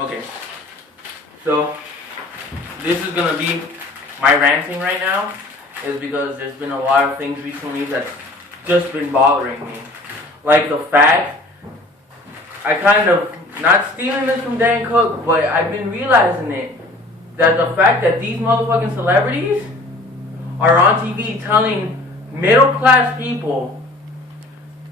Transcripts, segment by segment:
Okay, so this is gonna be my ranting right now, is because there's been a lot of things recently that's just been bothering me. Like the fact, I kind of, not stealing this from Dan Cook, but I've been realizing it, that the fact that these motherfucking celebrities are on TV telling middle class people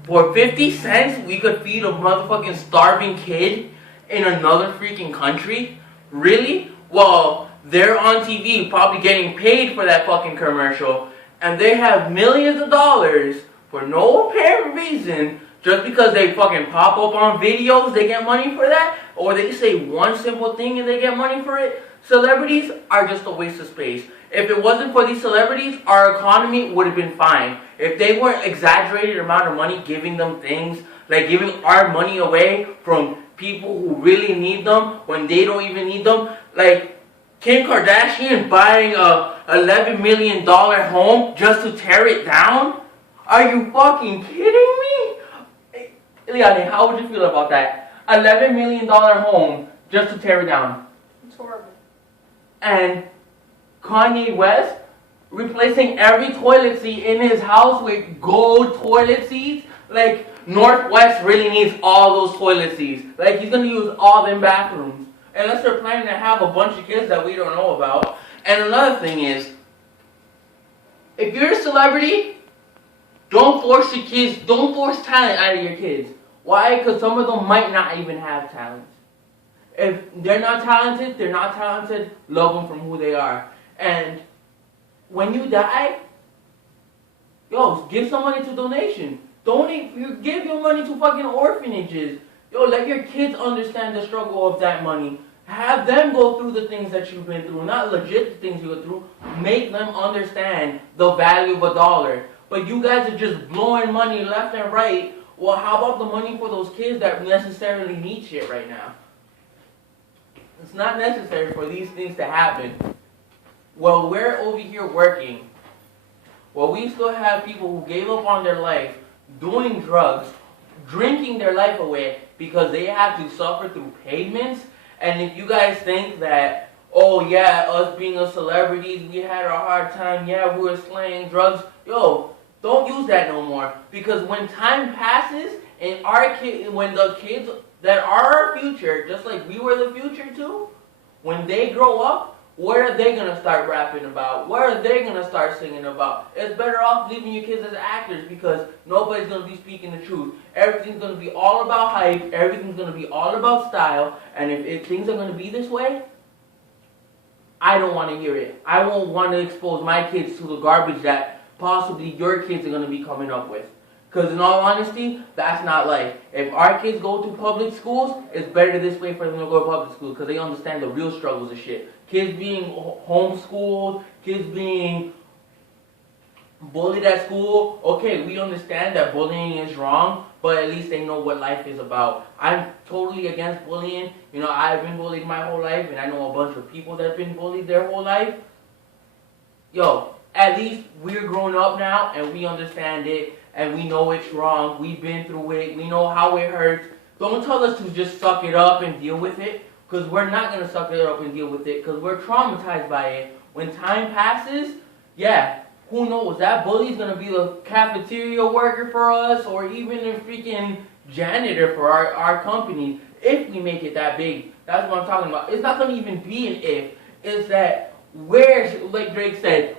for 50 cents we could feed a motherfucking starving kid in another freaking country? Really? Well, they're on TV probably getting paid for that fucking commercial, and they have millions of dollars for no apparent reason, just because they fucking pop up on videos, they get money for that, or they say one simple thing and they get money for it. Celebrities are just a waste of space. If it wasn't for these celebrities, our economy would have been fine. If they weren't exaggerated amount of money giving them things, like giving our money away from people who really need them when they don't even need them, like Kim Kardashian buying a $11 million home just to tear it down? Are you fucking kidding me? Liane, how would you feel about that? $11 million home just to tear it down. It's horrible. And Kanye West replacing every toilet seat in his house with gold toilet seats. Like, Northwest really needs all those toilet seats. Like, he's gonna use all them bathrooms. Unless they're planning to have a bunch of kids that we don't know about. And another thing is, if you're a celebrity, don't force your kids, don't force talent out of your kids. Why? Because some of them might not even have talent. If they're not talented, they're not talented. Love them from who they are. And when you die, yo, give some money to donation. Donate, you give your money to fucking orphanages. Yo, let your kids understand the struggle of that money. Have them go through the things that you've been through, not legit things you go through. Make them understand the value of a dollar. But you guys are just blowing money left and right. Well, how about the money for those kids that necessarily need shit right now? It's not necessary for these things to happen. Well, we're over here working. Well, we still have people who gave up on their life, doing drugs, drinking their life away because they have to suffer through payments. And if you guys think that, oh yeah, us being a celebrities, we had a hard time, yeah, we were slaying drugs, yo, don't use that no more. Because when time passes, and when the kids that are our future, just like we were the future too, when they grow up, what are they going to start rapping about? What are they going to start singing about? It's better off leaving your kids as actors, because nobody's going to be speaking the truth. Everything's going to be all about hype. Everything's going to be all about style. And if things are going to be this way, I don't want to hear it. I won't want to expose my kids to the garbage that possibly your kids are going to be coming up with. Because in all honesty, that's not life. If our kids go to public schools, it's better this way for them to go to public schools, because they understand the real struggles of shit. Kids being homeschooled, kids being bullied at school. Okay, we understand that bullying is wrong, but at least they know what life is about. I'm totally against bullying. You know, I've been bullied my whole life, and I know a bunch of people that have been bullied their whole life. Yo, at least we're grown up now, and we understand it, and we know it's wrong. We've been through it. We know how it hurts. Don't tell us to just suck it up and deal with it, because we're not going to suck it up and deal with it, because we're traumatized by it. When time passes, yeah, who knows? That bully's going to be the cafeteria worker for us, or even a freaking janitor for our company, if we make it that big. That's what I'm talking about. It's not going to even be an if. It's that like Drake said,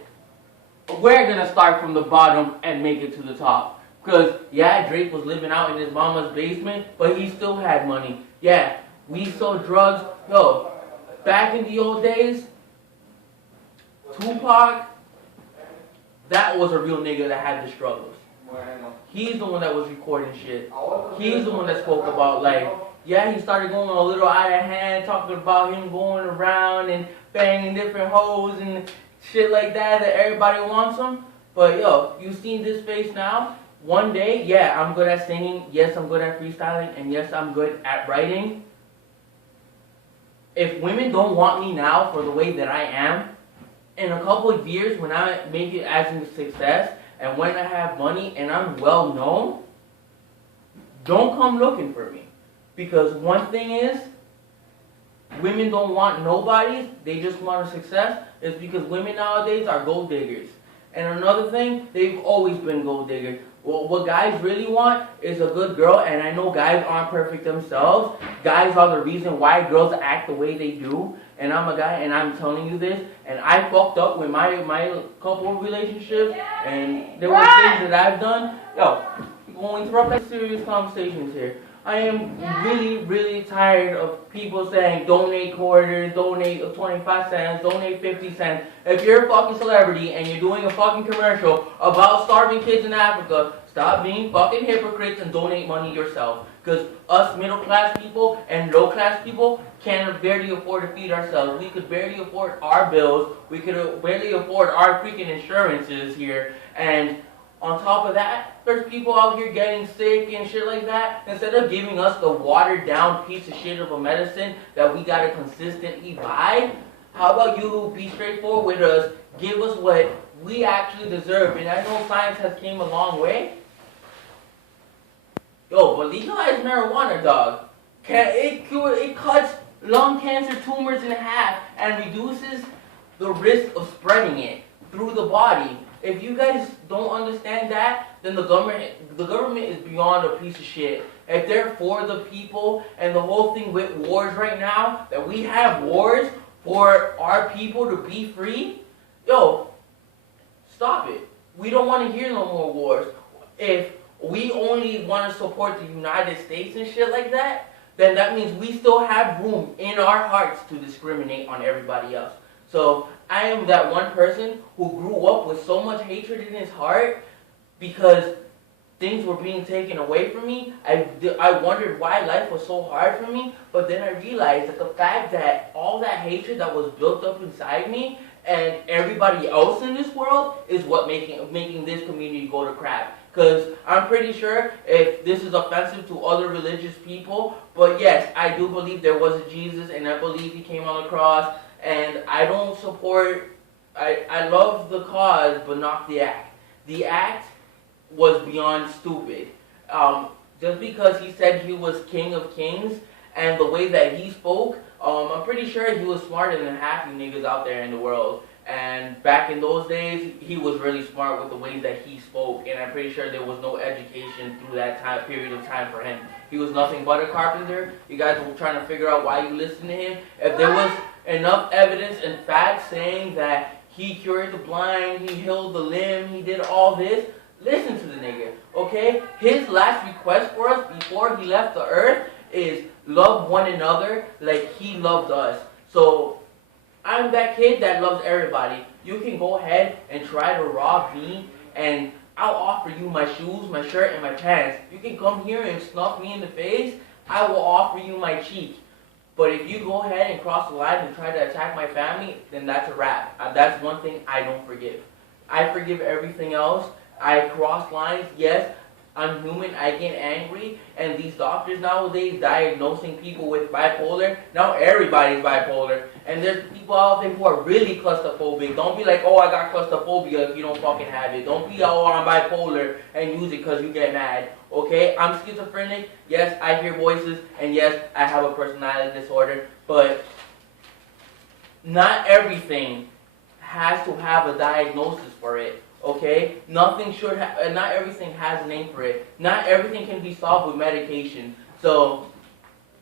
we're going to start from the bottom and make it to the top. Because, yeah, Drake was living out in his mama's basement, but he still had money. Yeah, we sold drugs. Yo, back in the old days, Tupac, that was a real nigga that had the struggles. He's the one that was recording shit. He's the one that spoke about, like, yeah, he started going a little out of hand, talking about him going around and banging different hoes and shit like that everybody wants him. But yo, you seen this face now? One day, yeah, I'm good at singing. Yes, I'm good at freestyling. And yes, I'm good at writing. If women don't want me now for the way that I am, in a couple of years when I make it as a success, and when I have money and I'm well known, don't come looking for me. Because one thing is, women don't want nobodies, they just want a success, is because women nowadays are gold diggers. And another thing, they've always been gold diggers. Well, what guys really want is a good girl, and I know guys aren't perfect themselves. Guys are the reason why girls act the way they do. And I'm a guy, and I'm telling you this, and I fucked up with my couple relationships, and there were things that I've done. Yo, we're going to interrupt like serious conversations here. I am really, really tired of people saying donate quarters, donate 25 cents, donate 50 cents. If you're a fucking celebrity and you're doing a fucking commercial about starving kids in Africa, stop being fucking hypocrites and donate money yourself. Because us middle class people and low class people can't barely afford to feed ourselves. We could barely afford our bills. We could barely afford our freaking insurances here. And on top of that, there's people out here getting sick and shit like that. Instead of giving us the watered down piece of shit of a medicine that we gotta consistently buy, how about you be straightforward with us, give us what we actually deserve. And I know science has came a long way. Yo, but legalize marijuana, dog. It cuts lung cancer tumors in half and reduces the risk of spreading it through the body. If you guys don't understand that, then the government is beyond a piece of shit. If they're for the people, and the whole thing with wars right now, that we have wars for our people to be free, yo, stop it. We don't want to hear no more wars. If we only want to support the United States and shit like that, then that means we still have room in our hearts to discriminate on everybody else. So I am that one person who grew up with so much hatred in his heart because things were being taken away from me. I wondered why life was so hard for me, but then I realized that the fact that all that hatred that was built up inside me and everybody else in this world is what making this community go to crap. Because I'm pretty sure if this is offensive to other religious people, but yes, I do believe there was a Jesus, and I believe he came on the cross, and I don't support, I love the cause, but not the act. The act was beyond stupid. Just because he said he was King of Kings, and the way that he spoke, I'm pretty sure he was smarter than half you niggas out there in the world. And back in those days, he was really smart with the way that he spoke, and I'm pretty sure there was no education through that time period of time for him. He was nothing but a carpenter. You guys were trying to figure out why you listened to him. If there was enough evidence and facts saying that he cured the blind, he healed the limb, he did all this, listen to the nigga, okay? His last request for us before he left the earth is love one another like he loved us. So I'm that kid that loves everybody. You can go ahead and try to rob me, and I'll offer you my shoes, my shirt, and my pants. You can come here and snuff me in the face, I will offer you my cheek. But if you go ahead and cross the line and try to attack my family, then that's a wrap. That's one thing I don't forgive. I forgive everything else. I cross lines, yes. I'm human, I get angry, and these doctors nowadays diagnosing people with bipolar, now everybody's bipolar, and there's people out there who are really claustrophobic. Don't be like, oh, I got claustrophobia if you don't fucking have it. Don't be, oh, I'm bipolar, and use it because you get mad, okay? I'm schizophrenic, yes, I hear voices, and yes, I have a personality disorder, but not everything has to have a diagnosis for it. Okay, nothing should not everything has a name for it. Not everything can be solved with medication. So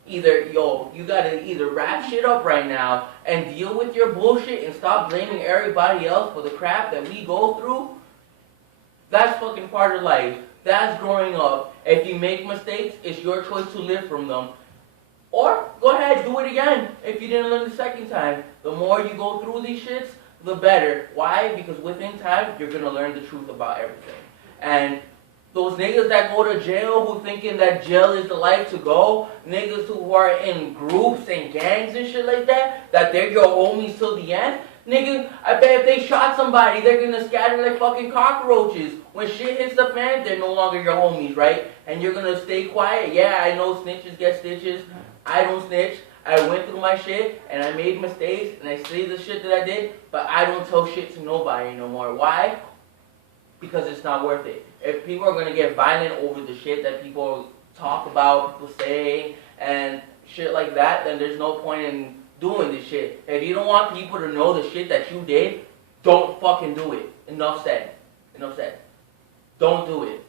you gotta either wrap shit up right now and deal with your bullshit and stop blaming everybody else for the crap that we go through. That's fucking part of life. That's growing up. If you make mistakes, it's your choice to live from them. Or go ahead, do it again if you didn't learn the second time. The more you go through these shits, the better. Why? Because within time, you're going to learn the truth about everything. And those niggas that go to jail who thinking that jail is the life to go, niggas who are in groups and gangs and shit like that, that they're your homies till the end, nigga, I bet if they shot somebody, they're going to scatter like fucking cockroaches. When shit hits the fan, they're no longer your homies, right? And you're going to stay quiet. Yeah, I know snitches get stitches. I don't snitch. I went through my shit, and I made mistakes, and I say the shit that I did, but I don't tell shit to nobody no more. Why? Because it's not worth it. If people are going to get violent over the shit that people talk about, people say, and shit like that, then there's no point in doing this shit. If you don't want people to know the shit that you did, don't fucking do it. Enough said. Enough said. Don't do it.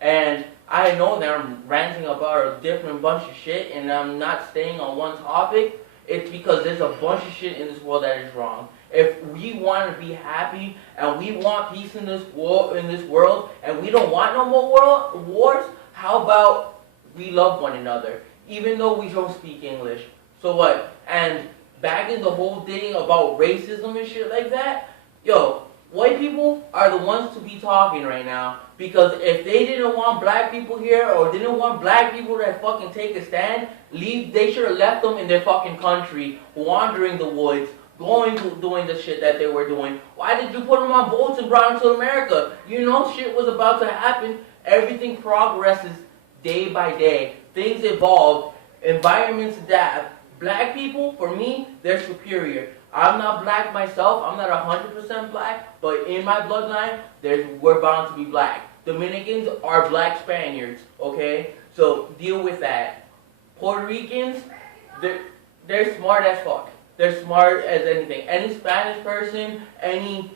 And I know that I'm ranting about a different bunch of shit and I'm not staying on one topic. It's because there's a bunch of shit in this world that is wrong. If we want to be happy and we want peace in this world, and we don't want no more world wars, how about we love one another, even though we don't speak English? So what? And back in the whole thing about racism and shit like that, yo, white people are the ones to be talking right now, because if they didn't want black people here or didn't want black people to fucking take a stand, they should have left them in their fucking country, wandering the woods, doing the shit that they were doing. Why did you put them on boats and brought them to America? You know shit was about to happen. Everything progresses day by day. Things evolve. Environments adapt. Black people, for me, they're superior. I'm not black myself. I'm not 100% black, but in my bloodline, we're bound to be black. Dominicans are black Spaniards, okay? So deal with that. Puerto Ricans, they're smart as fuck. They're smart as anything. Any Spanish person, any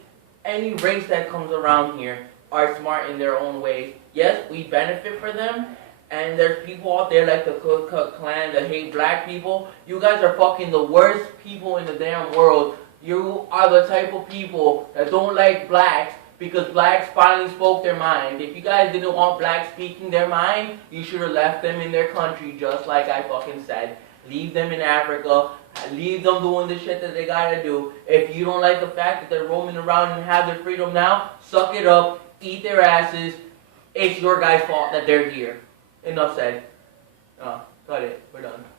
race that comes around here are smart in their own ways. Yes, we benefit from them. And there's people out there like the Ku Klux Klan that hate black people. You guys are fucking the worst people in the damn world. You are the type of people that don't like blacks because blacks finally spoke their mind. If you guys didn't want blacks speaking their mind, you should have left them in their country just like I fucking said. Leave them in Africa. Leave them doing the shit that they gotta do. If you don't like the fact that they're roaming around and have their freedom now, suck it up, eat their asses. It's your guys' fault that they're here. Enough said. Got it. We're done.